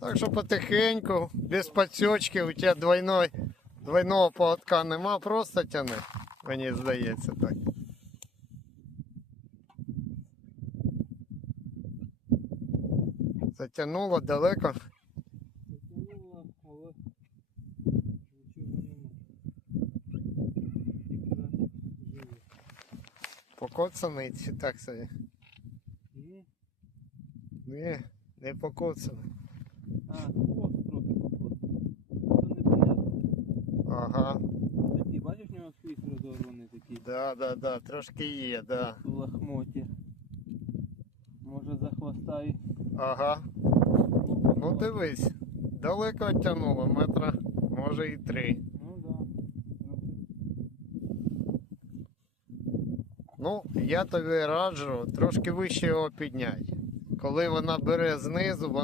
Так що потихеньку, без подсечки, у тебе двойной, двойного поводка нема, просто тяни. Мені здається так. Затягнуло далеко. Затягнуло, але нічого нема. Красик живе. Покоцаний чи так собі? Ні. Ні, не покоцаний. А, хвост трохи. Це непонятно. Ага, Такий, бачиш, в нього хвіст розорваний такий. да, да, да, трошки є, да. В лахмоті. Може за хвоста і... Ага. Ну дивись, далеко оттягнуло, метра, може і три. Ну да. Ну, я тобі раджу трошки вище його підняти. Коли вона бере знизу, вона